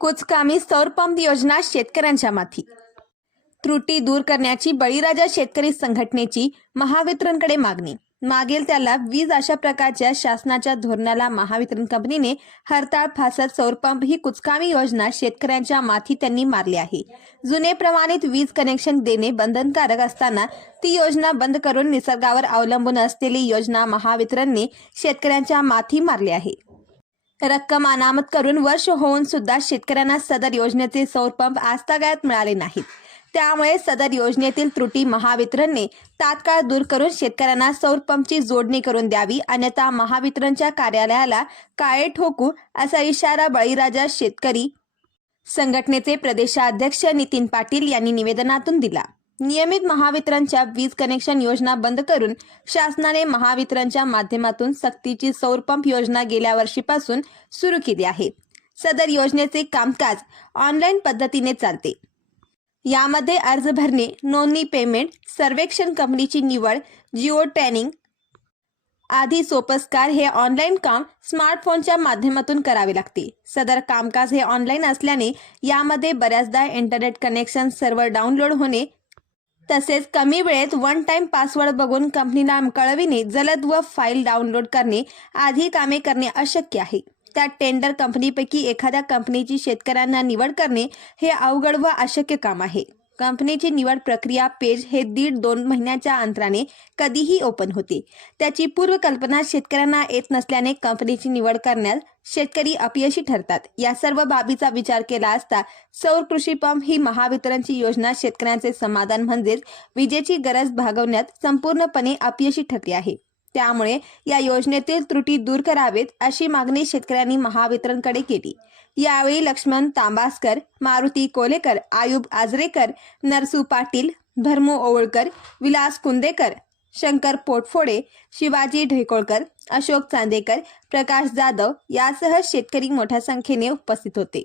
कुचकामी सौर पंप योजना शेतकऱ्यांच्या माथी. त्रुटी दूर करण्याची बळीराजा शेतकरी संघटनेची महावितरणकडे मागणी. मागेल त्याला वीज अशा प्रकारच्या शासनाच्या धोरणाला महावितरण कंपनीने हरताळ फासत सौरपंप ही कुचकामी योजना शेतकऱ्यांच्या माथी त्यांनी मारली आहे. जुने प्रमाणित वीज कनेक्शन देणे बंधनकारक असताना ती योजना बंद करून निसर्गावर अवलंबून असलेली योजना महावितरणने शेतकऱ्यांच्या माथी मारली आहे. रक्कम अनामत करून वर्ष होऊन सुद्धा शेतकऱ्यांना सदर योजनेचे सौरपंप आजतागायत मिळाले नाहीत. त्यामुळे सदर योजनेतील त्रुटी महावितरणने तात्काळ दूर करून शेतकऱ्यांना सौरपंपची जोडणी करून द्यावी अन्यथा महावितरणच्या कार्यालयाला काळे ठोकू असा इशारा बळीराजा शेतकरी संघटनेचे प्रदेशाध्यक्ष नितीन पाटील यांनी निवेदनातून दिला. नियमित महावितरणच्या वीज कनेक्शन योजना बंद करून शासनाने महावितरणच्या माध्यमातून सक्तीची सौरपंप योजना गेल्या वर्षीपासून सुरू केली आहे. सदर योजनेचे कामकाज ऑनलाईन पद्धतीने चालते. यामध्ये अर्ज भरणे नोंदणी पेमेंट सर्वेक्षण कंपनीची निवड जिओ टॅनिंग आधी सोपस्कार हे ऑनलाईन काम स्मार्टफोनच्या माध्यमातून करावे लागते. सदर कामकाज हे ऑनलाईन असल्याने यामध्ये बऱ्याचदा इंटरनेट कनेक्शन सर्व्हर डाउनलोड होणे तसेच कमी वेळेत वन टाइम पासवर्ड बघून कंपनीला कळविणे जलद व फाईल डाउनलोड करणे आधी कामे करणे अशक्य आहे. त्या टेंडर कंपनीपैकी एखाद्या कंपनीची शेतकऱ्यांना निवड करणे हे अवघड व अशक्य काम आहे. कंपनीची निवड प्रक्रिया पेज हे दीड दोन महिन्याच्या अंतराने कधीही ओपन होते. त्याची पूर्वकल्पना शेतकऱ्यांना येत नसल्याने कंपनीची निवड करण्यास शेतकरी अपयशी ठरतात. या सर्व बाबीचा विचार केला असता सौर कृषी पंप ही महावितरणची योजना शेतकऱ्यांचे समाधान म्हणजेच विजेची गरज भागवण्यात संपूर्णपणे अपयशी ठरली आहे. त्यामुळे या योजनेतील त्रुटी दूर करावेत अशी मागणी शेतकऱ्यांनी महावितरणकडे केली. यावेळी लक्ष्मण तांबासकर मारुती कोलेकर आयुब आजरेकर नरसू पाटील धर्मू ओवळकर विलास कुंदेकर शंकर पोटफोडे शिवाजी ढेकोळकर अशोक चांदेकर प्रकाश जाधव यासह शेतकरी मोठ्या संख्येने उपस्थित होते.